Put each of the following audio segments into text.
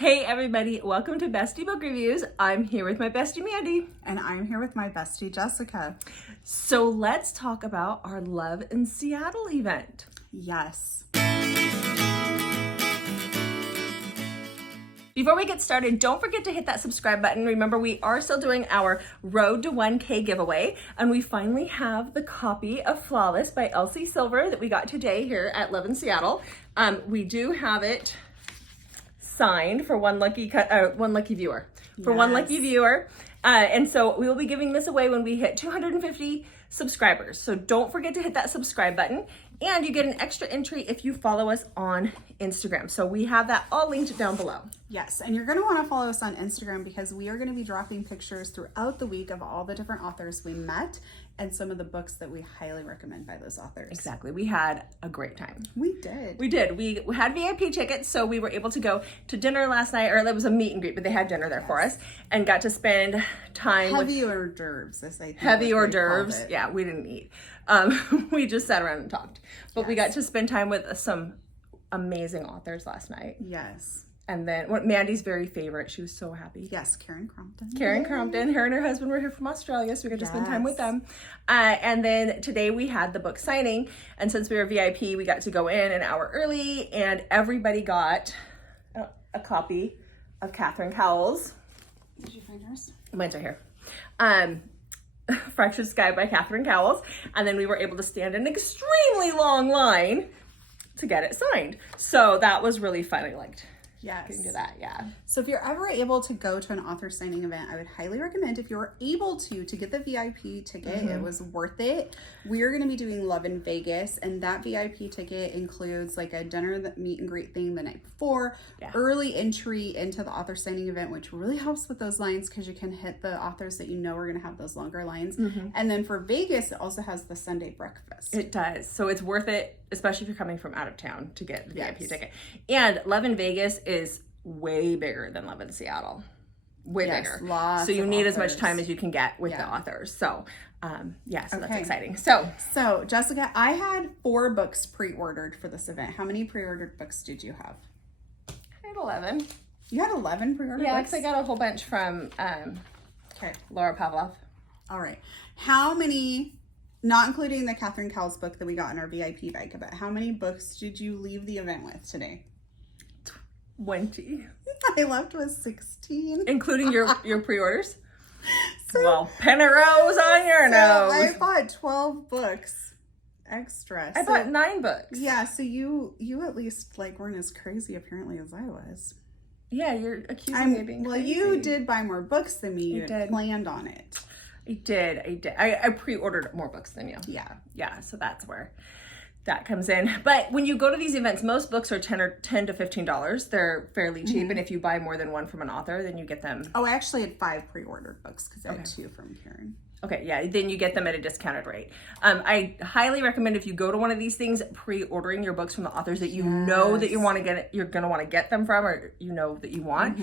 Hey everybody, welcome to Bestie Book Reviews. I'm here with my bestie Mandy. And I'm here with my bestie Jessica. So let's talk about our Love in Seattle event. Yes. Before we get started, don't forget to hit that subscribe button. Remember, we are still doing our Road to 1K giveaway, and we finally have the copy of Flawless by Elsie Silver that we got today here at Love in Seattle. We do have it signed for one lucky viewer. For one lucky viewer. And so we will be giving this away when we hit 250 subscribers. So don't forget to hit that subscribe button, and you get an extra entry if you follow us on Instagram. So we have that all linked down below. Yes, and you're going to want to follow us on Instagram because we are going to be dropping pictures throughout the week of all the different authors we met and some of the books that we highly recommend by those authors. Exactly. We had a great time. We did. We did. We had VIP tickets, so we were able to go to dinner last night, or it was a meet and greet, but they had dinner there for us, and got to spend time heavy hors d'oeuvres, as they heavy hors d'oeuvres. Yeah, we didn't eat. We just sat around and talked, but we got to spend time with some amazing authors last night. Yes. And then Mandy's very favorite. She was so happy. Yes, Karen Crompton. Karen Crompton. Her and her husband were here from Australia, so we got to spend time with them. And then today we had the book signing. And since we were VIP, we got to go in an hour early, and everybody got a copy of Catherine Cowell's. Did you find yours? Mine's right here. Fractured Sky by Catherine Cowell's. And then we were able to stand in an extremely long line to get it signed. So that was really fun. I liked getting to that, yeah. So if you're ever able to go to an author signing event, I would highly recommend, if you're able to get the VIP ticket. It was worth it. We're going to be doing Love in Vegas, and that VIP ticket includes like a dinner meet and greet thing the night before, early entry into the author signing event, which really helps with those lines because you can hit the authors that you know are going to have those longer lines. And then for Vegas, it also has the Sunday breakfast. It does. So it's worth it, especially if you're coming from out of town, to get the VIP ticket. And Love in Vegas is way bigger than Love in Seattle. Way bigger. So you need as much time as you can get with the authors. So so that's exciting. So Jessica, I had 4 books pre-ordered for this event. How many pre-ordered books did you have? I had 11. You had 11 pre-ordered books? Yeah, because I got a whole bunch from Laura Pavlov. All right. How many, not including the Catherine Cowell's book that we got in our VIP bag, but how many books did you leave the event with today? 20. I left with 16. Including your pre-orders? Well, Penrose on your nose. I bought 12 books extra. I bought 9 books. Yeah, so you at least weren't as crazy apparently as I was. Yeah, you're accusing me of being crazy. Well, you did buy more books than me. You had planned on it. I did. I pre-ordered more books than you. Yeah, so that's where that comes in. But when you go to these events, most books are $10 to $15. They're fairly cheap, and if you buy more than one from an author, then you get them. Oh, I actually had 5 pre-ordered books because I had 2 from Karen. Okay, yeah, then you get them at a discounted rate. I highly recommend, if you go to one of these things, pre-ordering your books from the authors that you know that you're going to want to get them from, or you know that you want,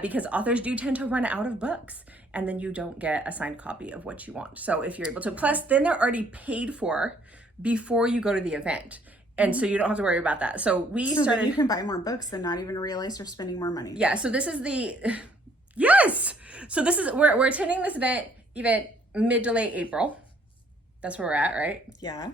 because authors do tend to run out of books, and then you don't get a signed copy of what you want. So if you're able to, plus then they're already paid for before you go to the event. And so you don't have to worry about that. So we started. You can buy more books and not even realize you're spending more money. Yeah. So this is we're attending this event mid to late April. That's where we're at, right? Yeah.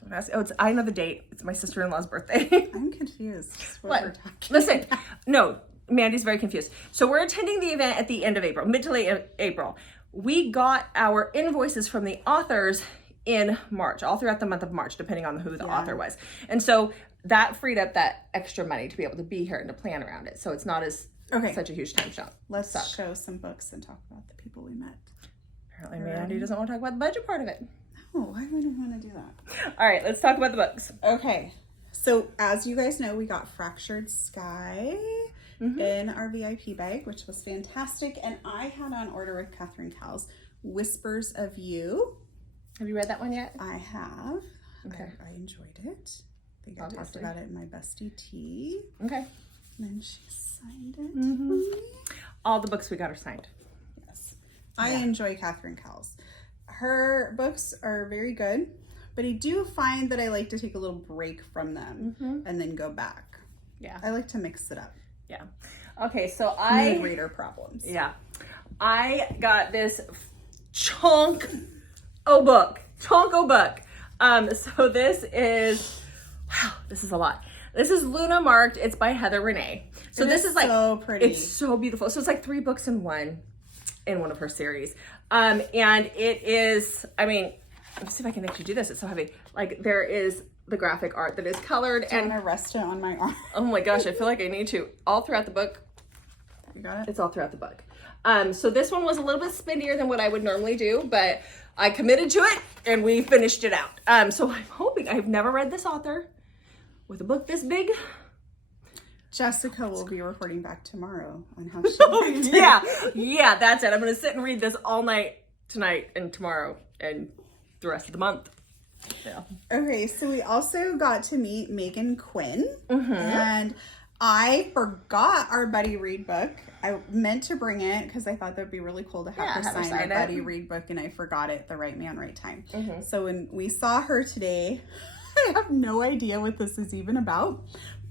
Don't ask. Oh, I know the date. It's my sister-in-law's birthday. I'm confused. What? We're talking Listen, no, Mandy's very confused. So we're attending the event at the end of April, mid to late April. We got our invoices from the authors in March, all throughout the month of March, depending on who the author was. And so that freed up that extra money to be able to be here and to plan around it. So it's not as such a huge time jump. Let's show some books and talk about the people we met. Apparently Mandy doesn't want to talk about the budget part of it. Oh, why would I want to do that? All right, let's talk about the books. Okay. So as you guys know, we got Fractured Sky in our VIP bag, which was fantastic. And I had on order with Catherine Cowell's Whispers of You. Have you read that one yet? I have. Okay. I enjoyed it. I think I talked about it in my bestie tea. Okay. And then she signed it for me. All the books we got are signed. Yes. I enjoy Catherine Cowell's. Her books are very good, but I do find that I like to take a little break from them and then go back. Yeah. I like to mix it up. Yeah. Okay, so I... Mood reader problems. Yeah. I got this chonko book. So this is... Wow, this is a lot. This is Luna Marked. It's by Heather Renee. So this is like... so pretty. It's so beautiful. So it's like 3 books in one of her series. And it is... I mean, let's see if I can actually do this. It's so heavy. Like, there is the graphic art that is colored. Do you want to rest it on my arm? Oh my gosh, I feel like I need to. All throughout the book. You got it? It's all throughout the book. So this one was a little bit spinnier than what I would normally do, but I committed to it and we finished it out. So I'm hoping, I've never read this author with a book this big. Jessica will be reporting back tomorrow on how she liked it. Yeah, that's it. I'm going to sit and read this all night tonight and tomorrow and the rest of the month. Yeah. Okay, so we also got to meet Megan Quinn, and I forgot our buddy read book. I meant to bring it because I thought that'd be really cool to have her sign our buddy read book, and I forgot it the right man, right time. So when we saw her today, I have no idea what this is even about,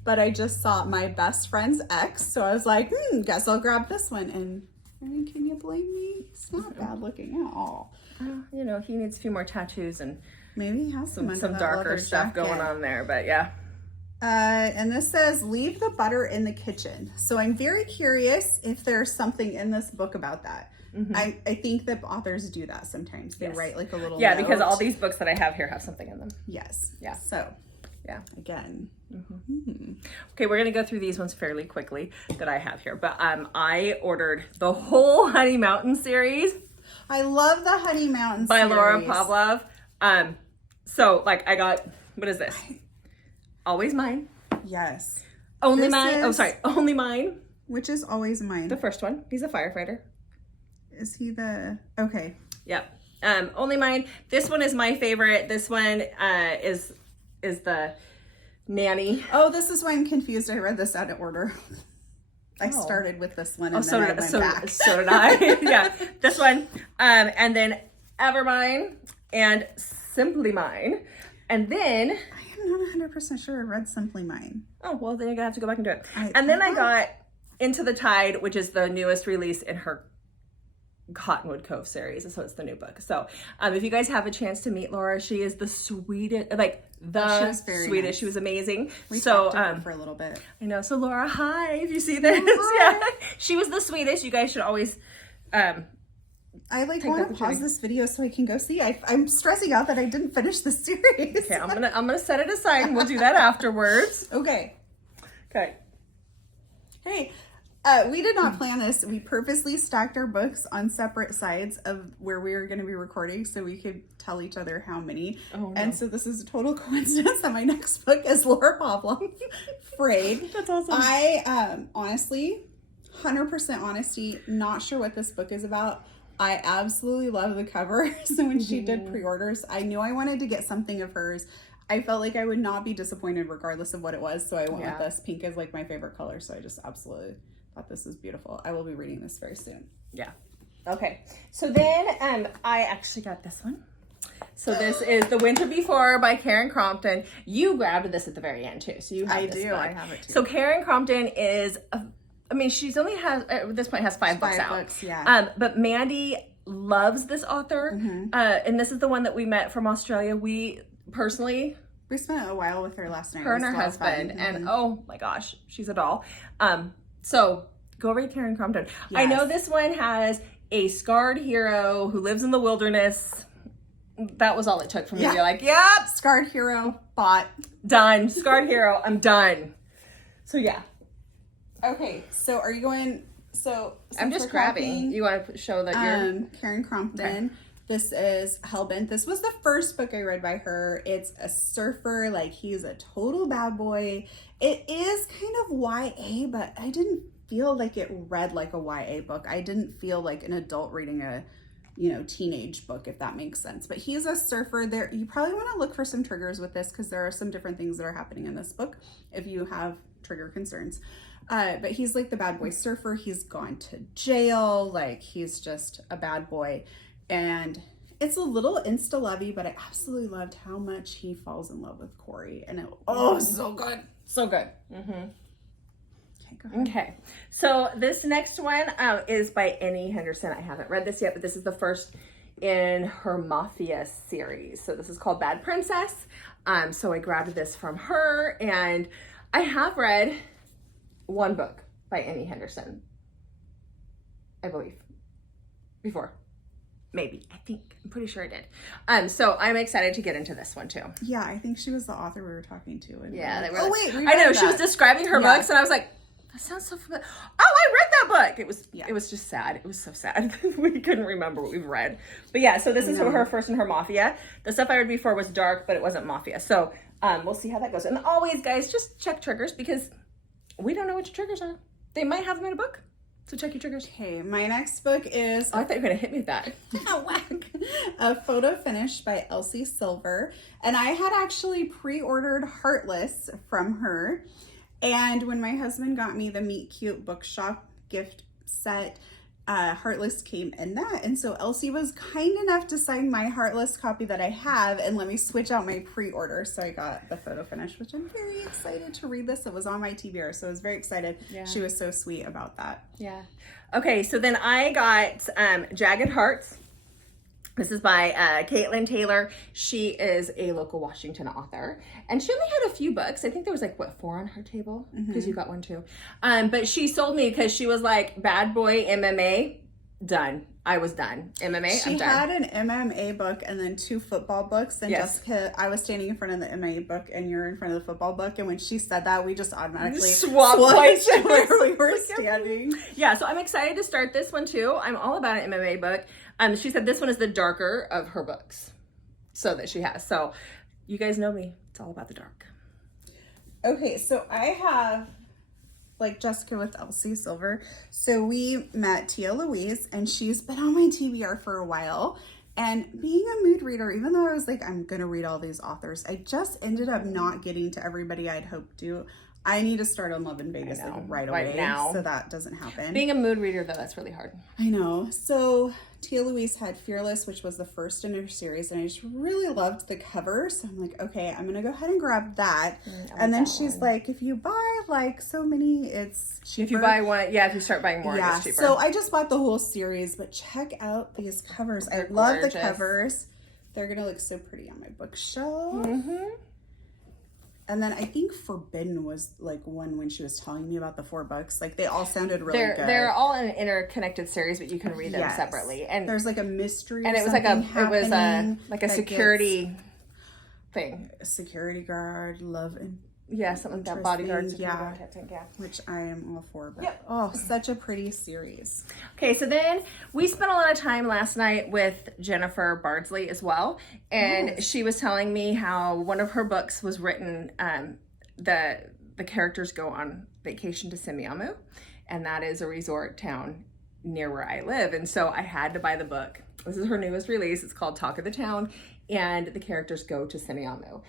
but I just saw my best friend's ex, so I was like, guess I'll grab this one. And I mean, can you blame me? It's not bad looking at all. You know, he needs a few more tattoos and maybe he has some darker stuff going on there, but yeah. And this says, leave the butter in the kitchen. So I'm very curious if there's something in this book about that. I think that authors do that sometimes. They write like a little note. Because all these books that I have here have something in them. Yes. Yeah. So, yeah. Again. Okay, we're going to go through these ones fairly quickly that I have here. But I ordered the whole Honey Mountain series. I love the Honey Mountain by series. Laura Pavlov. So, like, I got, what is this? Always Mine. Yes. Only Mine. Which is Always Mine. The first one. He's a firefighter. Is he the... Okay. Yep. Only Mine. This one is my favorite. This one is the nanny. Oh, this is why I'm confused. I read this out of order. I started with this one and then I went back. So did I. Yeah. This one. And then Evermine and Simply Mine. And then... I'm not 100% sure I read Simply Mine. Oh, well, then you're going to have to go back and do it. I got Into the Tide, which is the newest release in her Cottonwood Cove series. So it's the new book. So if you guys have a chance to meet Laura, she is the sweetest, like the sweetest. Nice. She was amazing. We talked to her for a little bit. I know. So Laura, hi, if you see this. Hi. Yeah. She was the sweetest. You guys should always... I want to pause this video so I can go see. I'm stressing out that I didn't finish the series. Okay, I'm gonna set it aside and we'll do that afterwards. Okay. Okay. Hey, we did not plan this. We purposely stacked our books on separate sides of where we were going to be recording so we could tell each other how many. Oh, no. And so this is a total coincidence that my next book is Laura Pavlov, Frayed. That's awesome. I honestly, 100% honesty, not sure what this book is about. I absolutely love the cover. So when she did pre-orders, I knew I wanted to get something of hers. I felt like I would not be disappointed regardless of what it was. So I went with this. Pink is like my favorite color. So I just absolutely thought this was beautiful. I will be reading this very soon. Yeah. Okay. So then I actually got this one. So this is The Winter Before by Karen Crompton. You grabbed this at the very end too. So you have this book. I have it too. So Karen Crompton is... she's only at this point has 5 books out. Yeah. But Mandy loves this author. And this is the one that we met from Australia. We spent a while with her last night. Her and her husband. And oh my gosh, she's a doll. So go read Karen Crompton. Yes. I know this one has a scarred hero who lives in the wilderness. That was all it took for me to be like, yep. Scarred hero, bought. Done. Scarred hero, I'm done. So yeah. Okay, so are you going... So I'm just grabbing. You want to show that you're... Karen Crompton. Okay. This is Hellbent. This was the first book I read by her. It's a surfer. Like, he's a total bad boy. It is kind of YA, but I didn't feel like it read like a YA book. I didn't feel like an adult reading a, teenage book, if that makes sense. But he's a surfer. There, you probably want to look for some triggers with this because there are some different things that are happening in this book if you have trigger concerns. But he's like the bad boy surfer. He's gone to jail. Like, he's just a bad boy. And it's a little insta-lovey, but I absolutely loved how much he falls in love with Corey. And so good. So good. Okay, Okay, go ahead. Okay, so this next one is by Annie Henderson. I haven't read this yet, but this is the first in her Mafia series. So this is called Bad Princess. So I grabbed this from her, and I have read one book by Annie Henderson, I believe, before. Maybe. I think. I'm pretty sure I did. So I'm excited to get into this one too. Yeah, I think she was the author we were talking to. And Yeah, they were. Oh, like, wait, I know. She was describing her books, and I was like, that sounds so familiar. Oh, I read that book. It was just sad. It was so sad. We couldn't remember what we've read. But yeah, so this is her first in her Mafia. The stuff I read before was dark, but it wasn't Mafia. So we'll see how that goes. And always, guys, just check triggers because we don't know what your triggers are. They might have them in a book. So check your triggers. Okay, my next book is... Oh, I thought you were going to hit me with that. A photo finish by Elsie Silver. And I had actually pre-ordered Heartless from her. And when my husband got me the Meet Cute Bookshop gift set, Heartless came in that. And so Elsie was kind enough to sign my Heartless copy that I have and let me switch out my pre-order. So I got the photo finish, which I'm very excited to read this. It was on my TBR, so I was very excited. Yeah. She was so sweet about that. Yeah. Okay, so then I got Jagged Hearts. This is by Caitlin Taylor. She is a local Washington author. And she only had a few books. I think there was like, 4 on her table? Because you got one too. But she sold me because she was like, bad boy MMA, done. I was done. MMA, I'm done. She had an MMA book and then 2 football books. And Jessica, I was standing in front of the MMA book and you're in front of the football book. And when she said that, we just automatically swapped where we were standing. Yeah, so I'm excited to start this one too. I'm all about an MMA book. She said this one is the darker of her books. So that she has. So you guys know me. It's all about the dark. Okay, so I have, like Jessica with Elsie Silver. So we met Tia Louise, and she's been on my TBR for a while. And being a mood reader, even though I was like, I'm going to read all these authors, I just ended up not getting to everybody I'd hoped to. I need to start on Love in Vegas like right away now, so that doesn't happen. Being a mood reader, though, that's really hard. I know. So Tia Louise had Fearless, which was the first in her series, and I just really loved the cover. So I'm like, okay, I'm going to go ahead and grab that. And then she's like, if you buy like so many, it's cheaper. If you buy one, if you start buying more, it's cheaper. So I just bought the whole series, but check out these covers. I love the covers. They're going to look so pretty on my bookshelf. And then I think Forbidden was like one when she was telling me about the 4 books. Like they all sounded really good. They're all an interconnected series, but you can read them separately. And there's like a mystery. And it was like a security thing. A security guard, love and something like that. Bodyguards. Which I am all for. But oh, such a pretty series. Okay, so then we spent a lot of time last night with Jennifer Bardsley as well, and she was telling me how one of her books was written. The characters go on vacation to Semiahmoo, and that is a resort town near where I live, and so I had to buy the book. This is her newest release. It's called Talk of the Town, and the characters go to Semiahmoo.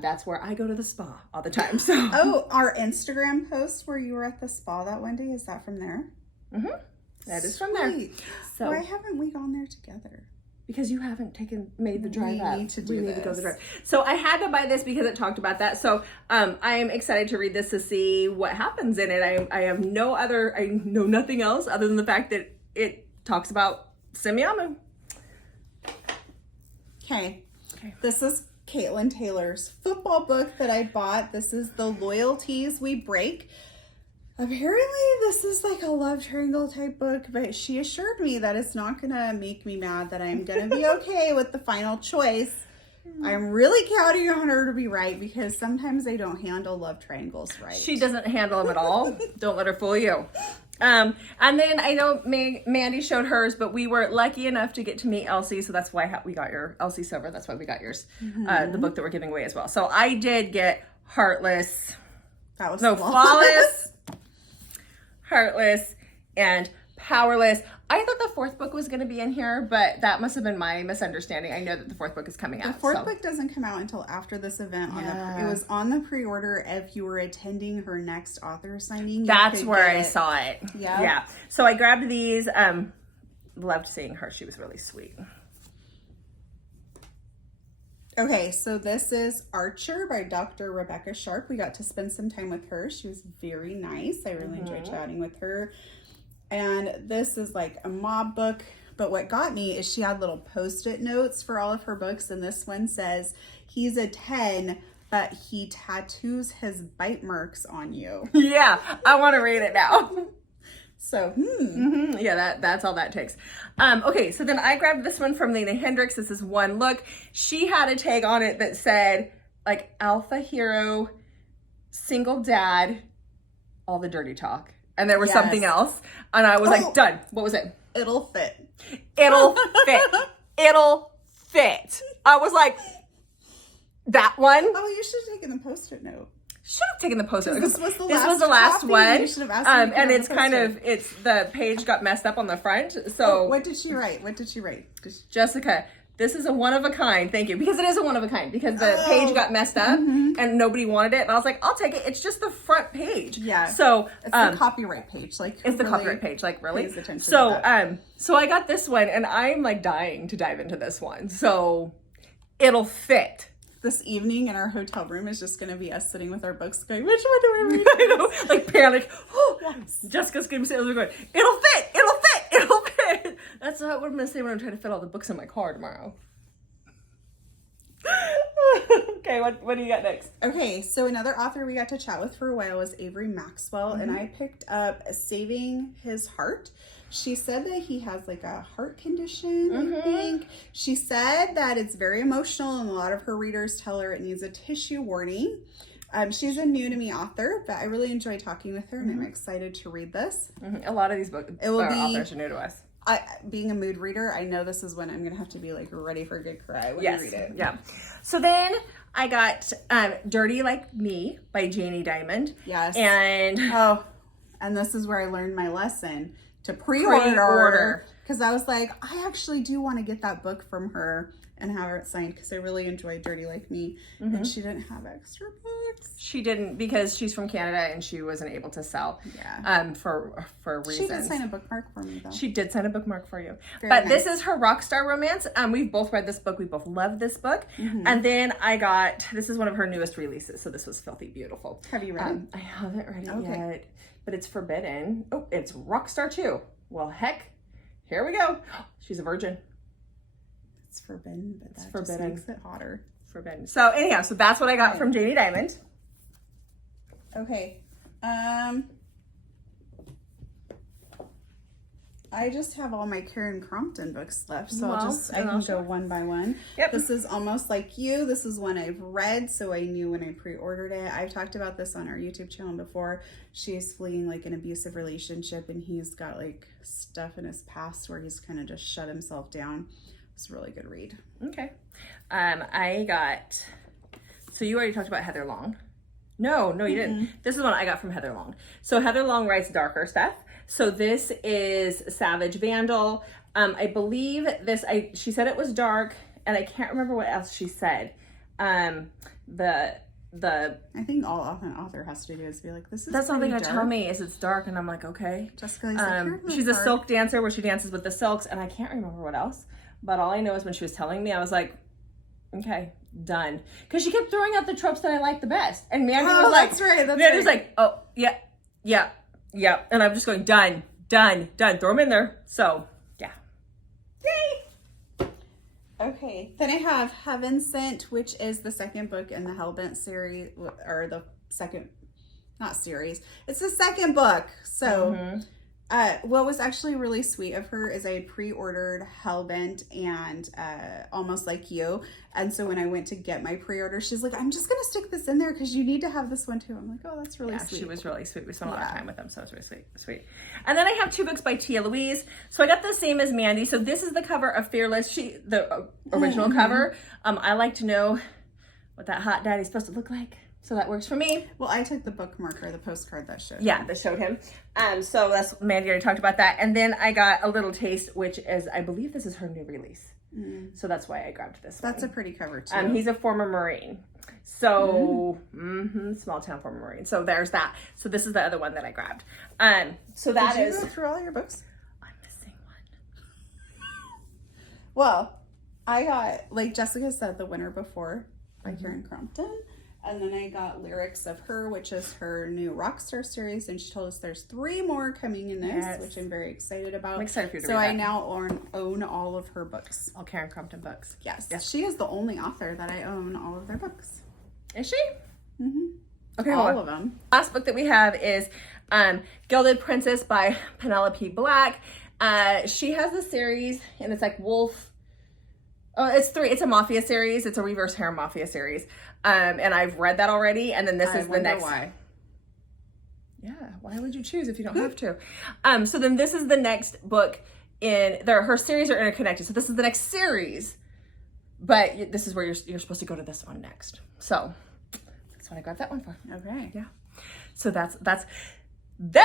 That's where I go to the spa all the time. So our Instagram post where you were at the spa that one day, is that from there? That is from there. So why haven't we gone there together? Because you haven't made the drive up. We need to go the drive. So I had to buy this because it talked about that. So I am excited to read this to see what happens in it. I know nothing else other than the fact that it talks about Semiahmoo. Okay. This is Caitlin Taylor's football book that I bought. This is The Loyalties We Break. Apparently this is like a love triangle type book, but she assured me that it's not gonna make me mad, that I'm gonna be okay with the final choice. I'm really counting on her to be right because sometimes they don't handle love triangles right. She doesn't handle them at all. Don't let her fool you. And then I know Mandy showed hers, but we were lucky enough to get to meet Elsie, so that's why we got your Elsie Silver. That's why we got yours, the book that we're giving away as well. So I did get Heartless. That was Flawless, Heartless, and Powerless. I thought the 4th book was going to be in here, but that must have been my misunderstanding. I know that the 4th book is coming out. The 4th book doesn't come out until after this event. It was on the pre-order. If you were attending her next author signing, that's where I saw it. Yeah. So I grabbed these. Loved seeing her. She was really sweet. Okay, so this is Archer by Dr. Rebecca Sharp. We got to spend some time with her. She was very nice. I really enjoyed chatting with her. And this is like a mob book. But what got me is she had little Post-it notes for all of her books. And this one says, he's a 10, but he tattoos his bite marks on you. Yeah, I want to read it now. So, Yeah, that's all that takes. Okay, so then I grabbed this one from Lena Hendricks. This is One Look. She had a tag on it that said, like, alpha hero, single dad, all the dirty talk. And there was something else. And I was like, done. What was it? it'll fit. It'll fit. It'll fit. I was like, that one? Oh, you should have taken the Post-it note. Should have taken the Post-it. This was the last copy. one. You should have asked me and it's kind of, it's the page got messed up on the front. So what did she write? Jessica, this is a one of a kind. Thank you. Because it is a one of a kind. Because the page got messed up and nobody wanted it. And I was like, I'll take it. It's just the front page. Yeah. So it's the copyright page. Like it's the copyright page. Like really. Pays attention to So that. so I got this one and I'm like dying to dive into this one. So it'll fit. This evening in our hotel room is just going to be us sitting with our books going, which one do we read? I know, like panic. Yes. Jessica's going to say, we're going, it'll fit, it'll fit, it'll fit. That's what I'm going to say when I'm trying to fit all the books in my car tomorrow. Okay, what do you got next? Okay, so another author we got to chat with for a while was Avery Maxwell, and I picked up Saving His Heart. She said that he has like a heart condition, I think. She said that it's very emotional and a lot of her readers tell her it needs a tissue warning. She's a new to me author, but I really enjoy talking with her and I'm excited to read this. A lot of these books, authors are new to us. Being a mood reader, I know this is when I'm going to have to be like ready for a good cry when I read it. Yeah. So then I got Dirty Like Me by Janie Diamond. Yes. And this is where I learned my lesson. To pre-order, because I was like, I actually do want to get that book from her and have it signed because I really enjoyed Dirty Like Me, and she didn't have extra books. She didn't because she's from Canada and she wasn't able to sell. For reasons. She did sign a bookmark for me though. She did sign a bookmark for you. Very This is her Rockstar Romance. We've both read this book. We both love this book. And then I got, this is one of her newest releases. So this was Filthy Beautiful. Have you read it? I haven't read it yet. But it's forbidden. Oh, it's Rockstar 2. Well, heck, here we go. She's a virgin. It's forbidden, but that just makes it hotter. Forbidden. So anyhow, so that's what I got from Janie Diamond. Okay. I just have all my Karen Crompton books left, so I can go one by one. Yep. This is Almost Like You. This is one I've read, so I knew when I pre-ordered it. I've talked about this on our YouTube channel before. She's fleeing like an abusive relationship, and he's got like stuff in his past where he's kind of just shut himself down. It's a really good read. Okay. I got, so you already talked about Heather Long. No, you didn't. This is one I got from Heather Long. So Heather Long writes darker stuff. So this is Savage Vandal. I believe this, she said it was dark, and I can't remember what else she said. I think all an author has to do is be like, this is that's all they gotta dark. tell me is it's dark, and I'm like, okay. Jessica, she's a silk dancer where she dances with the silks, and I can't remember what else. But all I know is when she was telling me, I was like, okay, done. Because she kept throwing out the tropes that I like the best. And Mandy was like, that's right. Mandy was like, oh, yeah. And I'm just going, done. Throw them in there. So, yeah. Yay! Okay. Then I have Heaven Sent, which is the second book in the Hellbent series, or the second, not series. It's the second book. So, what was actually really sweet of her is I pre-ordered Hellbent and Almost Like You. And so when I went to get my pre-order, she's like, I'm just going to stick this in there because you need to have this one too. I'm like, oh, that's really sweet. She was really sweet. We spent a lot of time with them, so it was really sweet. And then I have 2 books by Tia Louise. So I got the same as Mandy. So this is the cover of Fearless, the original cover. I like to know what that hot daddy's supposed to look like. So that works for me. Well, I took the bookmark or the postcard that showed. Yeah, that showed him. So that's, Mandy already talked about that. And then I got A Little Taste, which is, I believe this is her new release. So that's why I grabbed this one. That's a pretty cover too. He's a former Marine. So, small town former Marine. So there's that. So this is the other one that I grabbed. So that Did you go through all your books? I'm missing one. Well, I got, like Jessica said, The Winter Before by Karen Crompton. And then I got Lyrics of Her, which is her new Rockstar series. And she told us there's 3 more coming in this, which I'm very excited about. I'm excited for you to so read I that. now own all of her books. All Karen Crompton books. Yes. She is the only author that I own all of their books. Is she? Mm-hmm. Okay, all of them. Last book that we have is Gilded Princess by Penelope Black. She has a series, and it's like Wolf. Oh, it's 3. It's a mafia series. It's a reverse harem mafia series. And I've read that already. And then this is the next. Why? Yeah. Why would you choose if you don't have to? So then this is the next book in her series are interconnected. So this is the next series, but this is where you're supposed to go to this one next. So that's what I got that one for. Okay. Yeah. So that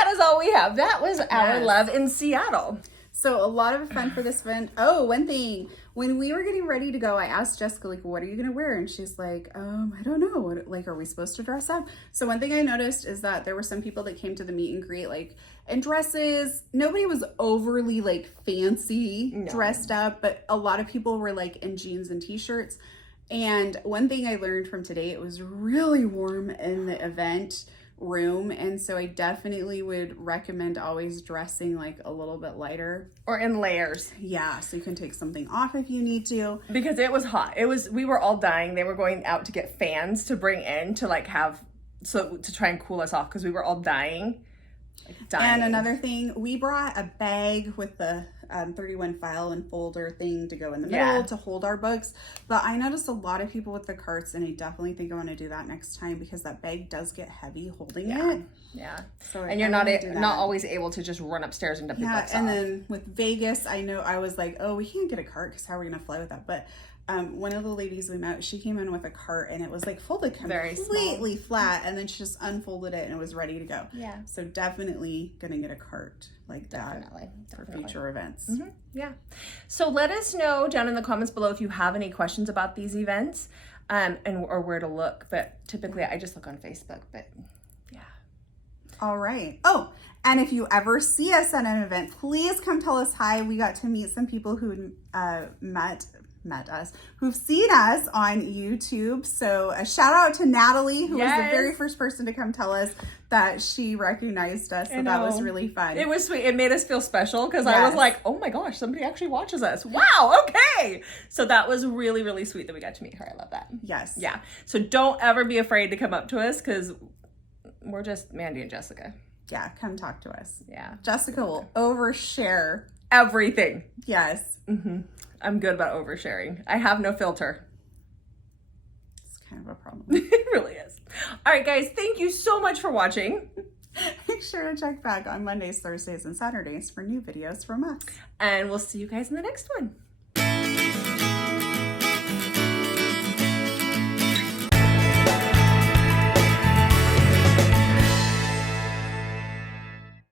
is all we have. That was our love in Seattle. So a lot of fun for this event. Oh, one thing. When we were getting ready to go, I asked Jessica, like, what are you going to wear? And she's like, I don't know. What, like, are we supposed to dress up? So one thing I noticed is that there were some people that came to the meet and greet, like, in dresses. Nobody was overly, like, fancy dressed up, but a lot of people were, like, in jeans and t-shirts. And one thing I learned from today, it was really warm in the event room, and so I definitely would recommend always dressing like a little bit lighter or in layers. Yeah, so you can take something off if you need to, because it was hot. We were all dying. They were going out to get fans to bring in to like have to try and cool us off because we were all dying. And another thing, we brought a bag with the 31 file and folder thing to go in the middle to hold our books. But I noticed a lot of people with the carts, and I definitely think I want to do that next time because that bag does get heavy holding it. Yeah. So and you're not always able to just run upstairs and dump your books and off. then with Vegas, I know I was like, oh, we can't get a cart because how are we going to fly with that? But one of the ladies we met, she came in with a cart and it was like folded completely flat, and then she just unfolded it and it was ready to go. Yeah. So definitely gonna get a cart like that for future events. Mm-hmm. Yeah. So let us know down in the comments below if you have any questions about these events or where to look. But typically I just look on Facebook, but yeah. All right. Oh, and if you ever see us at an event, please come tell us hi. We got to meet some people who met us, who've seen us on YouTube. So a shout out to Natalie, who was the very first person to come tell us that she recognized us. So that was really fun. It was sweet. It made us feel special because I was like, oh my gosh, somebody actually watches us. Wow, okay. So that was really, really sweet that we got to meet her. I love that. Yes. Yeah. So don't ever be afraid to come up to us because we're just Mandy and Jessica. Yeah, come talk to us. Yeah. Jessica will overshare everything. Yes. Mm-hmm. I'm good about oversharing. I have no filter. It's kind of a problem. It really is. All right, guys, thank you so much for watching. Make sure to check back on Mondays, Thursdays, and Saturdays for new videos from us. And we'll see you guys in the next one.